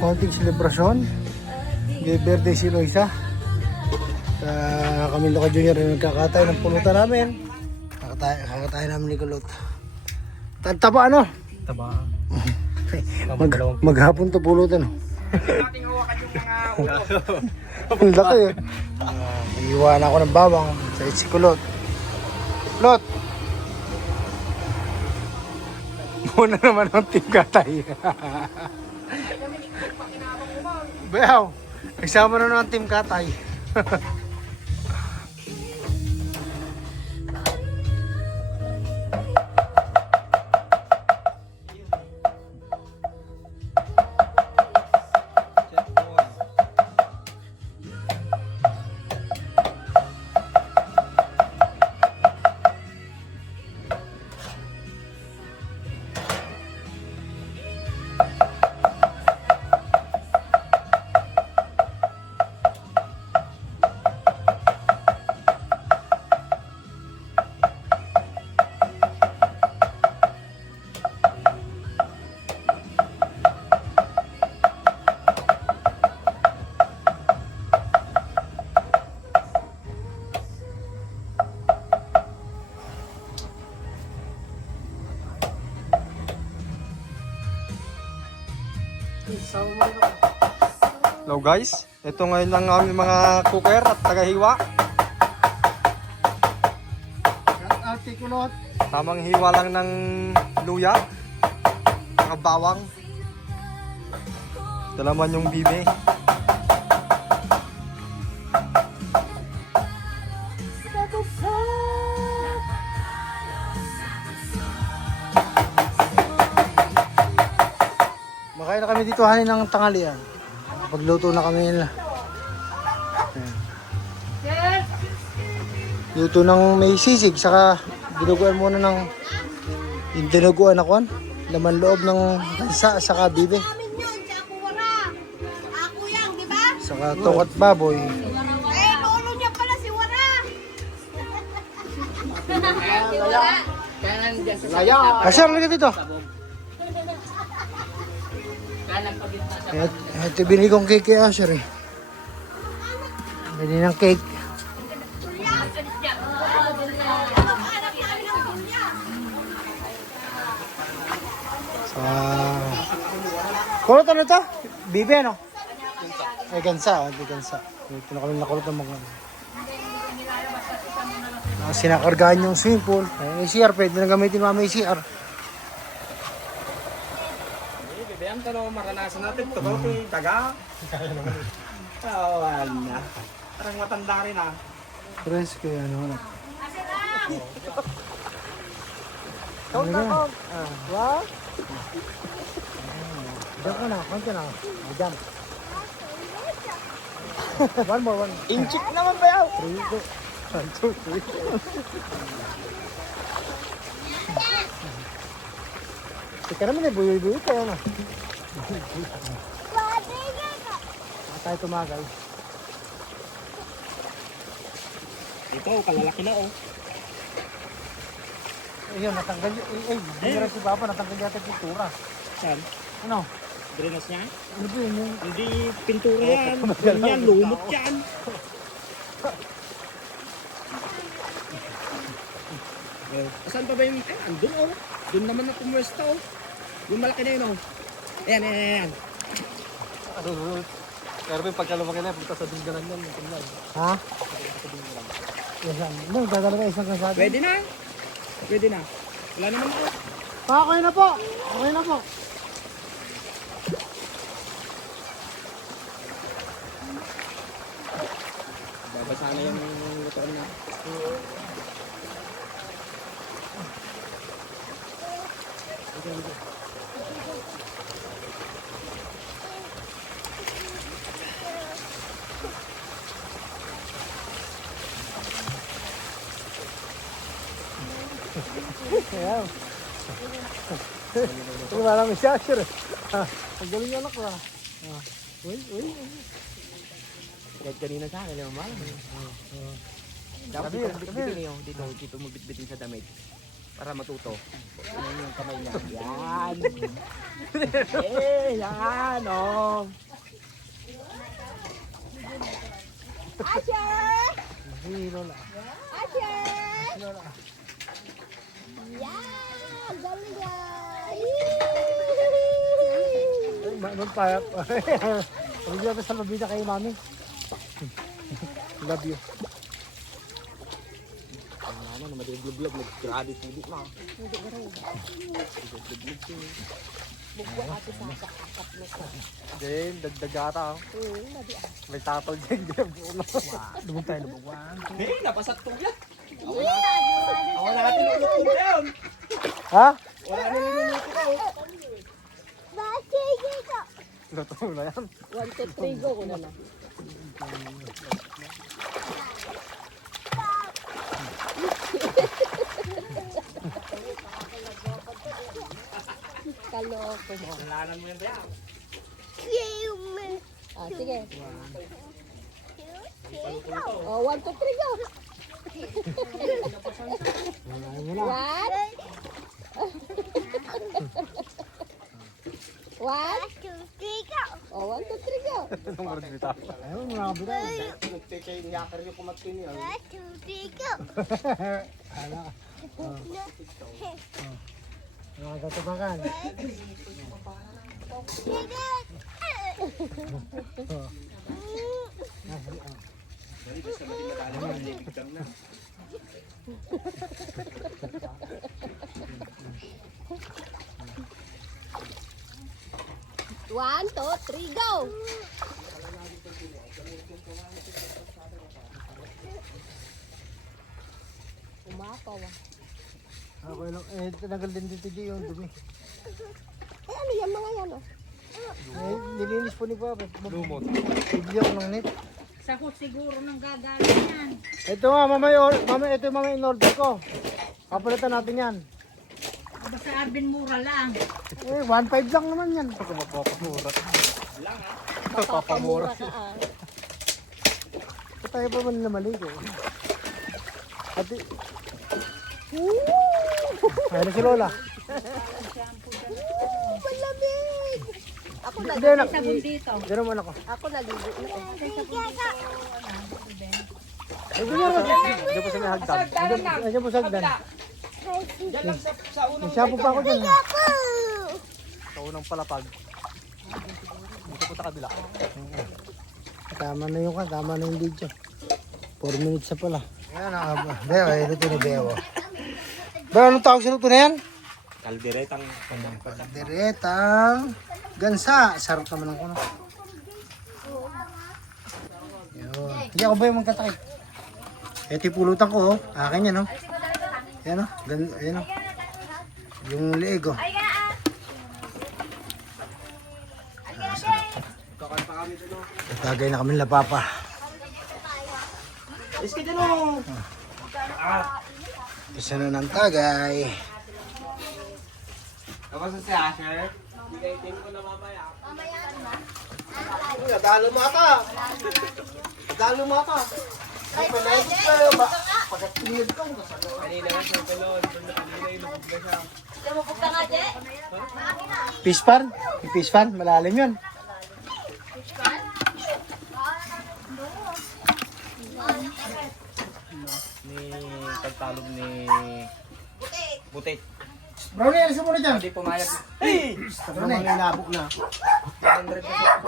konting selebrasyon. May birthday si Loisa. Kami Loka Junior yung nagkakatay ng pulutan namin. Kakatay namin ni Kulot. Taba ano? Taba. Maghapon to pulutan. Ating hawakan yung mga ulo. Ang laki eh. Iiwan ako ng bawang sa si Kulot. Kulot! Muna naman ang team katay. Bayaw! Nagsama na naman ang team katay. Hello guys, ito ngayon lang aming mga cooker at tagahiwa. Ate Kulot. Tamang hiwa lang ng luya, mga bawang. Ito naman yung bibe. Makain na kami dito hanin ng tanghalian. Pagluto na kami nila. Luto ng may sisig, saka dinuguan muna ng yung dinuguan ako. Laman loob ng kansa, saka bibe. Ako yan, di ba? Saka tokat baboy. Eh, lolo niya pala si Wara. Si Wara. Asyar, lagi dito. Ito binili kong cake kay Asher eh. Binili ng cake. Kulot ano ito? Bibe ano? Ay gansa, di gansa. Ito na kami nakulot ng mga sinakargaan yung swimming pool. Ay ACR, pwede na gamitin mama ACR. Ang tanong maranasan natin, ito ko yung taga. Awan na. Parang matanda rin ah. Press kaya ano. Count na count. Wow. Jump ka na, count ka na. Jump. One more, one. Inchik naman ba yaw? 3, 2, 1, 2, 3. Teka naman eh, buyoy-buyoy tayo na. Tayo tumagal. Ito, kalalaki na oh. Ayun, natanggal yun. Bumira si Papa, natanggal yata yung pintura. Saan? Ano? Drenas niya? Ano ba yun? Hindi pintura yan. Yan, lumot yan. Saan pa ba yung... Eh, andun oh. Doon naman na pumwesta oh. Yung malaki na yun oh. Ayan, ayan, ayan. Pero yung pagkalumaki na, punta sa dinggalan yan. Ha? Isang. Ano, dadala ka isang kasado? Pwede na. Pwede na. Wala naman ako. Okay na po. Okay na po. Babasa na yung motor na. Ayan. Ito marami siya, sure. Ang galing yung anak ko. Uy. Kahit kanina sa akin, naman. Dapat Sabi, dito mo bitbitin sa damit. Para matuto. Yan yung kamay niya. Yan. Yan, oh. Asher! Si Lola. Asher! Lola. Yeah! Galing yan! Magpayap. Pag sabi sa mabida kay mami. Love you. Ang naman, namadigluglog. Nag-grabe tubig na. Then, dagdag ata. May tatol dyan. Lubog tayo, lubog. Hey, napasat to yan. Ako na natin luluto yan. Ha? Wala na niluluto ka, oh. Luto mo na yan. 1, 2, 3, go ko na lang. Kaloko mo. Kailangan mo yan ba yan? Ah, sige. Oh, 1, 2, 3, go. What? What? Oh, 1, 2, 3, go. Ayun, mga kabila. Nagteke yung yakar yung kumatin yan. Mga katubakan. One, two, three, go! Umapaw ah. Ako lang, tinagal din dito yung dumi. Ano yan mga yan oh? Nilinis po ni Papa. Lumot. Bibili ako ng net. Sako siguro ng gagaling yan. Ito nga, ito yung mamaya in-order ko. Kapalitan natin yan. Basta Arvin mura lang. 1.5 lang naman yan. Pag mapapamura. Papamura ka ah. Ito tayo pa man na maligo. Ate. Ayun na si Lola. Malamig! Ako Hindi, naligo. Sabon dito. Gano'n man ako. Ako naligo. Hindi po sa may hagdan. Hindi po sa hagdan. Diyan lang sa unang May shampoo pa ako dyan. Sa unang palapag. Dito po sa kabila. Tama na yung video. 4 minutes na pala. Ayan na. Beo, ito ni Beo. Beo, anong tawag sa luto na yan? kalderetang Diretang gansa. Sarap naman ng kuno. Yun. Hindi ako ba yung magtatakip? Ito yung pulutan ko, oh. Akin yan, oh. Yan, oh. Ayan, oh. Yung leeg, oh. Tagay na kami lapapa. Iska dyan o! Isa na ng tagay. Ako sa si Asher. Bigay-tin ko na mamaya. Nadalo mo ata! Nadalo mo ata! Ay, panayin ko ba? Pagkatingin ko. Kanina nga siya pelon. Kanina ilubog na siya. Lumupog ka nga, Je? Fish pan? Yung fish pan? Malalim yun. Ni pagtalog ni Butik. Brownie, alis mo na dyan. Hindi pumayag. Hey! Brownie. Inabok na. 400 ka sa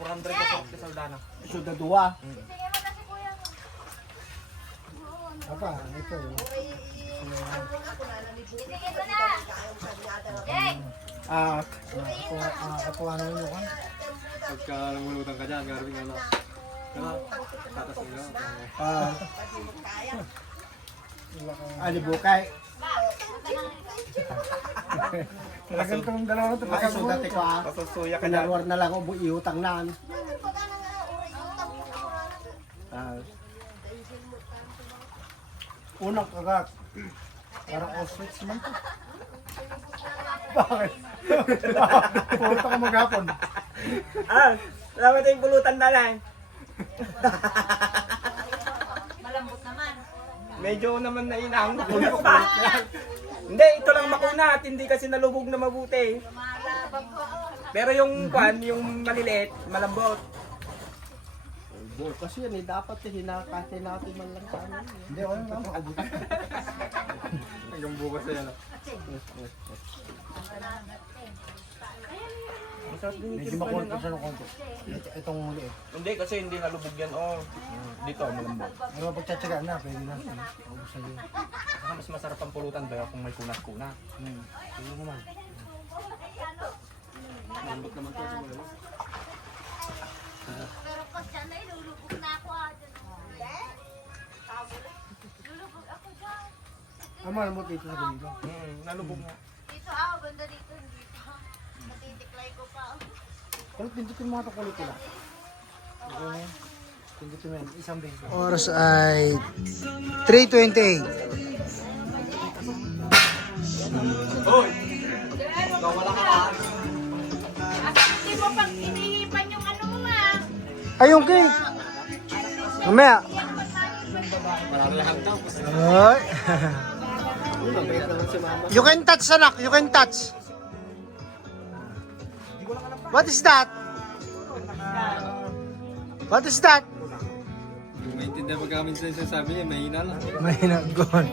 400 ka sa Saldana. Suda duwa. Papa, ito. Kapuha na yun kan. Pagka namulutan ka dyan, garbing ano. Ano? Tatas nyo. Alibukay. Talagang itong dalawa na ito. Masudati ko ah. Masusuya ka dyan. Pinalwar na lang ako, iutang naan. Unang kagat. Parang Auschwitz man ito. Bakit? Puro ka maghapon. Ah! Wala mo tayong pulutan na lang. Malambot naman. Medyo naman nainang. Pulot lang. Hindi, ito lang makunat. Hindi kasi nalubog na mabuti. Pero yung kwan, yung maliliit, malambot. Bukas yan eh, dapat eh, hinakate natin man lang sa amin. Hindi, wala lang. Makabuti. Hanggang bukas na yan. Medyo makunti siya ng konti. Itong muli. Hindi, kasi hindi nalubog yan. Oh, dito, malambot. Ano pagtsatsagaan na, pwede na. Ubus na yun. Saka mas masarap ang pulutan ba kung may kunat-kunat. Sige naman. Malambot naman to. Pero pag dyan ay lulubog na ako dyan. Lulubog ako dyan. Ang malamot dito sa ganito. Nalubog nga. Dito banda dito. Dito. Matitiklay ko pa. Pero pindutin mo ito kulit ko lang. Okay. Pindutin mo yan. Isang beses. Oras ay 3:28. Hindi mo pag inihipan yung ano mo ah. Ay, yung cake! Mamaya. Ay. You can touch, anak. You can touch. What is that? What is that? Kung maintindihan pag kami sa sinasabi niya, mahina lang. Mahina, gone.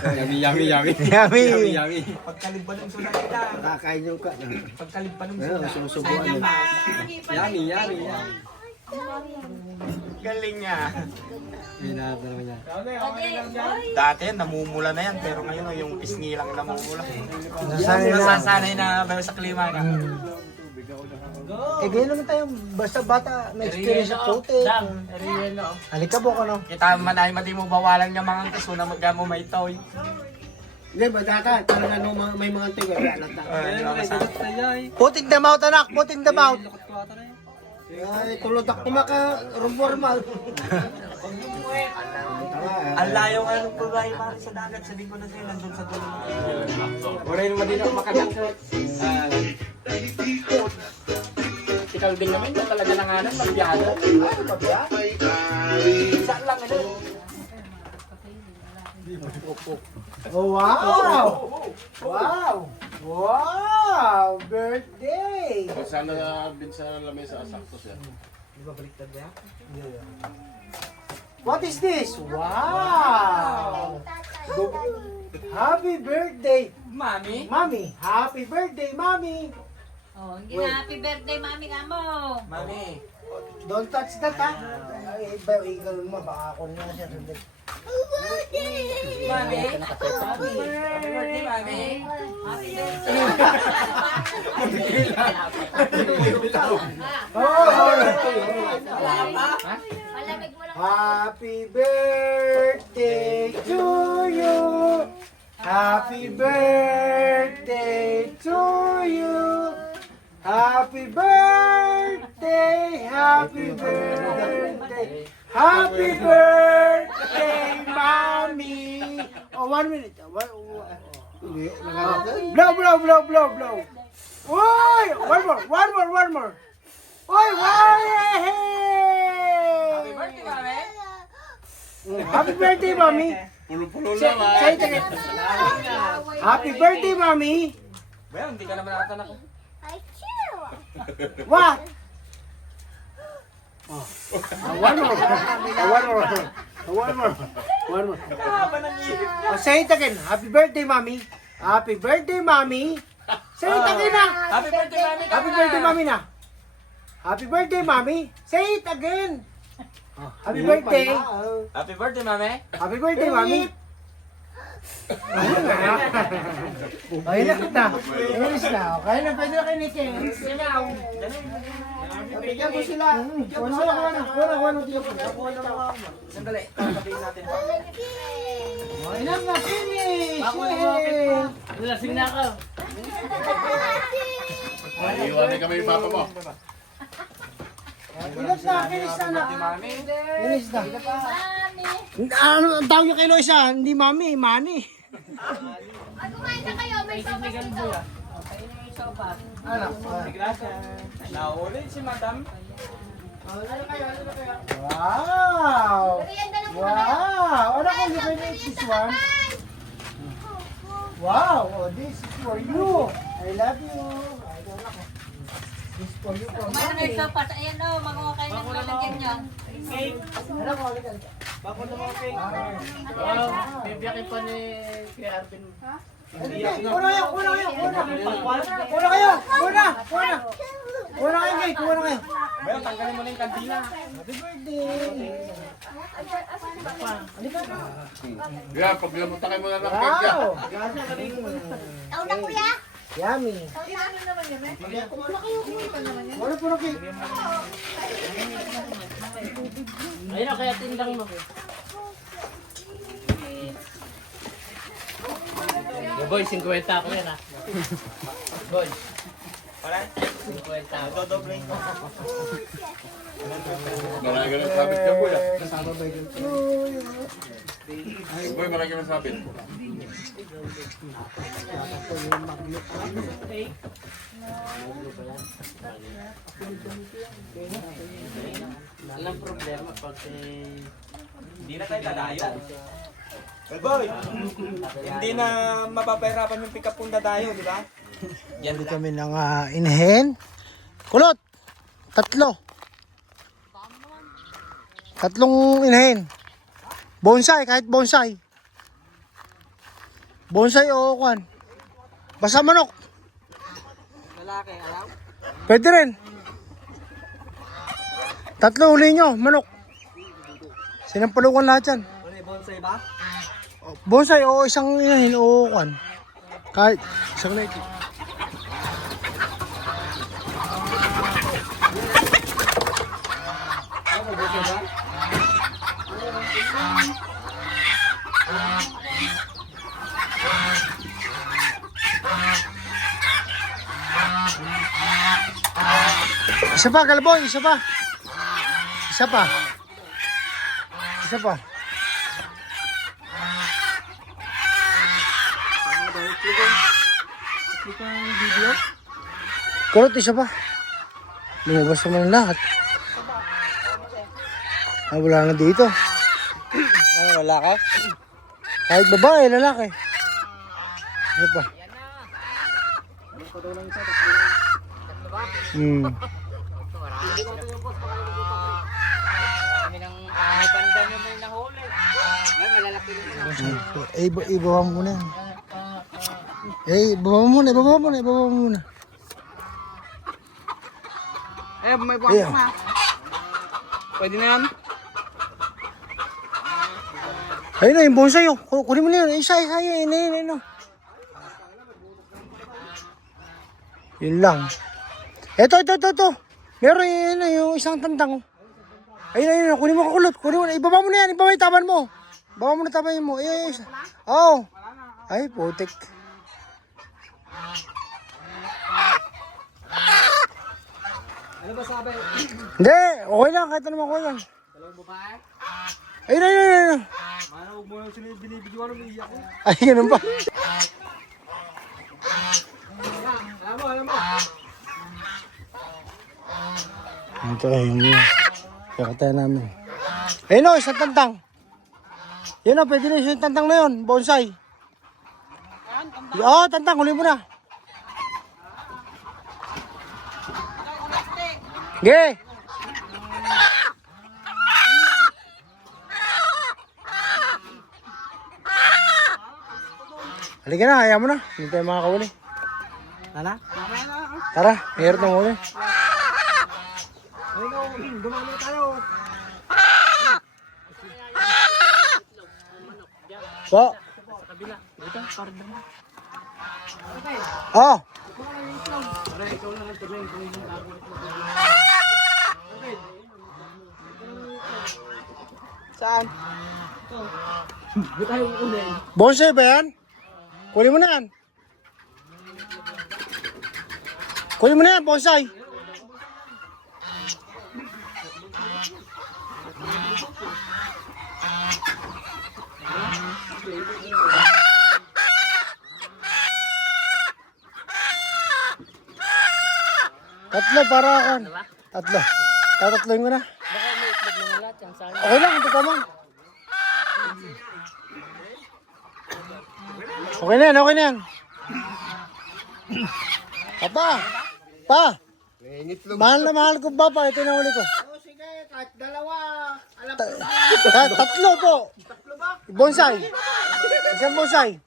Yummy, yummy, yummy. Yummy. Yummy, yummy. Pagkalib pa nung sulat nila. Nakakain yung ka. Pagkalib pa nung Ayun, sulat. sumusubuan yun. Yummy, yummy, yummy. Galing niya. Hinahat na naman yan. Dati namumula na yan, pero ngayon yung pisngi lang namumula. Nasanay na. Nasasanay na ba sa klima ka? Eh, ganyan naman tayo. Basta bata, may experience sa puti. Halika po ko, no? Kita man ay madi mo bawalan nga mga kaso na magamo may toy. Hindi ba data? Talaga no, may mga tigo. Put in the mouth, anak. Put in the mouth. Ay, tuludak kumaka rumformal. Ang layo nga nung pagbahay para sa dagat, sa ko na sila nandun sa tulong. Wala yung madina makagakot. Ikaw din naman, yung talaga nanganan, magbiyado. Saan lang ano? Oh, wow! Wow! Wow! Birthday! Sana din sa lamesa sakto siya. Di ba baliktad ba? What is this? Wow! Happy birthday, Mami? Mami! Happy birthday, Mami! Oh, hindi na happy birthday mami ka mo. Mami. Don't touch that, ha? Ay, ikaw mo, baka ako na siya. Mami? Happy birthday, Mami. Happy birthday. Malamig mo lang. Happy birthday to you! Happy birthday to you! Happy birthday! Happy birthday! Happy birthday, Mommy! Oh, 1 minute. Blow, blow, blow, blow, blow. Oy! One more. Oy, Happy birthday, Mami. Happy birthday, Mommy! Pulo-pulo Say it again. Happy birthday, Mommy! Well, hindi ka naman nakatanak. Ay, chill. What? One more. Oh, say it again. Happy birthday, Mommy. Happy birthday, Mommy. Say it again na. Happy birthday, Mami. Happy birthday, Mommy na. Happy birthday, Mommy. Say it again. Happy birthday. Happy birthday, Mami. Happy birthday, Mommy. Ayun na kita. Ayos na. Okay na, pwede na kayo ni Ken. Bigyan mo sila. Kuha na. Sandali, sabihin natin. Enough na, finish! Lasing na ako. Iiwanan kami yung papa mo. Enough na, finish na na. Mami. Finish na. Mami. Ano, ang tawag niyo kay Loisa? Hindi mami, mani. Ay, kumain na kayo. May sopas dito. Ano? Gracias. Naulin si Madam. Wow! Merienda na muna. Wow! Ano ko you can eat this one? Wow! Oh, this is for you. I love you. I don't know. This is for you, for Kumain na mommy. yung sopas. Ayan o, mag-okay na lalagyan niya. Ano ko, halika. Bako na mga cake. Bibiyakin pa ni Kuya Arvin. Una kayo, una kayo, una. Una kayo, una, una. Una kayo, Kate, una kayo. Bayo, tanggalin mo na yung kantina. Happy birthday. Yeah, pag lamutan kayo muna ng cake yan. Wow! Taon na kuya. Yummy. Wala po na cake. Ayun na, kaya tindang mo. Boy, 50 ako yan ah. Boy. Wala? 50 ako. Dodobling ko. Marami ka ng sabit ka, boy. Boy, marami ka ng sabit. Walang problema pag Hindi na tayo dadayo. Well, boy, hindi na mapapahirapan yung pick-up kung dadayo, di ba? Yan kami ng inahin. Kulot! Tatlo. Tatlong inahin. Bonsai, kahit bonsai. Bonsai o kwan. Basta manok. Lalaki, alam? Pwede rin. Tatlo uli nyo, manok. Sinampalukan lahat yan. Ano yung bonsai ba? Bonsai o isang inahin o kwan. Kahit isang na ito. Ano, bonsai ba? Isa pa, Galboy, isa pa. Isa pa. Isa pa. Kurot, isa pa. Lumabas naman ang lahat. Wala na dito. Ano, lalaki? Kahit babae, lalaki. Isa pa. Kami ng banda nyo may nahuli. May malalaki din. Ibaba mo muna yan. Ibaba mo muna, ibaba mo muna, ibaba mo muna. Eh, may Ayan. Pwede na yan? Ayun na, yung bonsai oh. Kunin mo na yun. Isa, yun. Yun lang. Ito. Meron yun, yung isang tandang. Ayun. Kunin mo kakulot. Kunin mo na. Ibaba mo na yan. Ibaba yung taban mo. Ibaba mo na taban mo. Oo. Ay, putik. Ano ba sabi? Hindi. Okay lang. Kahit ano makuha lang. Dalawang babae? Ayun. Mana, huwag mo lang sila binibidyoan ng iiyak ko. Ay, ganun ba? Alam mo. Ito yung kakatayan namin. Ayun o, isang tantang. Yun o, pwede na isang tantang na yun. Bonsai. Oo, tantang. Huli mo na. Ge! Halika na, ayaw mo na. Hindi tayo makakahuli. Nana? Tara, mayroon na huli. Ay, no, dumami tayo. Po. Oh. Saan? Bonsai ba yan? Kunin mo na yan. Kunin mo na yan, bonsai. Tatlo para kan. Tatlo. Tatatloin ko na. Baka may itlog naman lahat yan. Sana. Okay lang, ito tama. Okay na yan, okay na yan. Papa! Pa! Mahal na mahal ko ba pa? Ito na uli ko. Oh, sige, kahit dalawa. Alam Tatlo po. tatlo ba? Bonsai. Isang bonsai.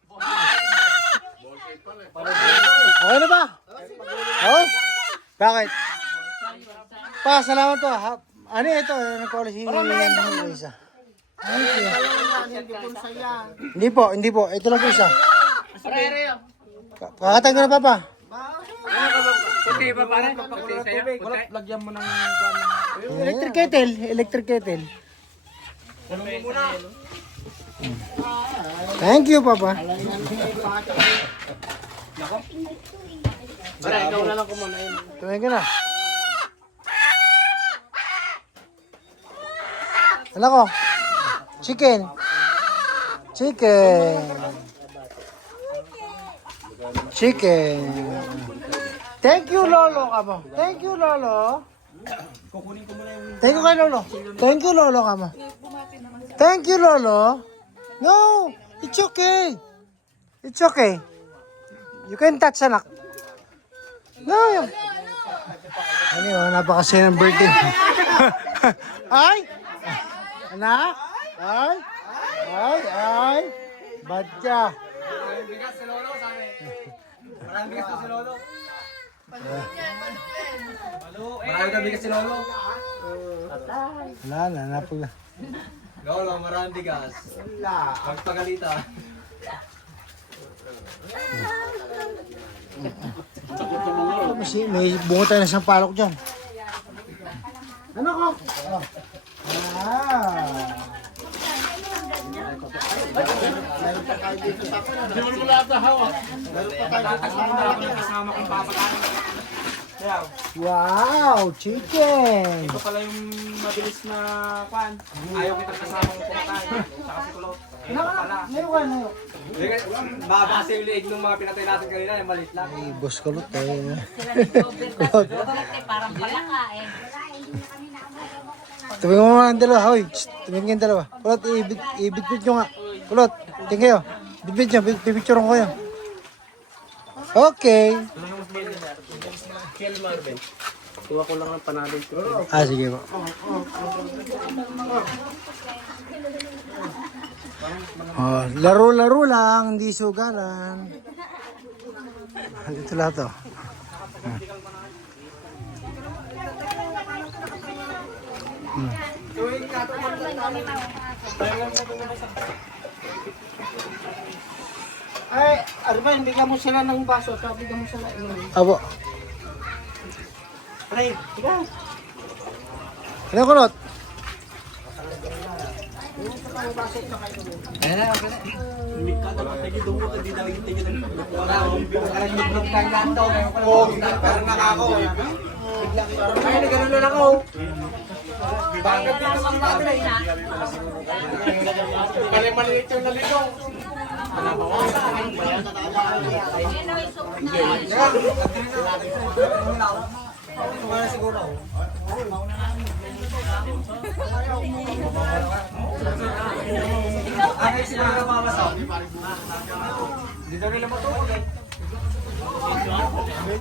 Okay na ba? Oh? Bakit? Pa, salamat po. Ano ito? Nagkawala si isa. Thank you. Hindi po saya. Hindi po. Ito lang po isa. Kakatag na papa. Puti pa pare. Puti sa'yo. Puti. Lagyan mo ng Electric kettle. Electric kettle. Thank you, papa. Pare, ikaw na lang kumunain. Tumingin ka na. Ano ko? Chicken. Chicken. Chicken. Thank you, Lolo, kamo. Thank you, Lolo. Thank you kay Lolo. Thank you, Lolo, kamo. Thank you, Lolo. No, it's okay. It's okay. You can touch, anak. No. Ano yun? Napakasaya ng birthday. Ay! Anak? Ay! Ay! Badya. Maraming bigas si Lolo sa amin. Maraming bigas si Lolo. Maraming bigas si Lolo. Wala, napag... Lolo, maraming bigas. Magpagalita. May bungo tayo na isang palok dyan. Ano ko? Wow, chicken! Ito pala yung mabilis na kwan. Ayaw kitang kasamang kumakain. Saka si Kulot. Meron ka na yun. Baba kasi yung liig ng mga pinatay natin kanina, yung malit lang. Ay, boss kulot eh. Parang palaka eh. Tumingin mo nga ang dalawa, hoy. Shh, tumingin yung dalawa. Kulot, ibit-bit nyo nga. Kulot, tingin kayo. Bit-bit nyo, pipicturean ko yun. Okay. Kill Marvin. Kuha ko lang ang panalo. Sige po. Oh, laro-laro lang, hindi sugalan. Dito lahat to. Ay, Arban, bigyan mo sila ng baso. Bigyan mo sila. Abo. Ay, bigyan. Ano kulot? Parang nakako. Ay, nagano na ako. Bakit dito sa natin eh? Mali-maliit yung nalito. Wala siguro. Ano yung sila na mamasaw? Dito nila matulog eh.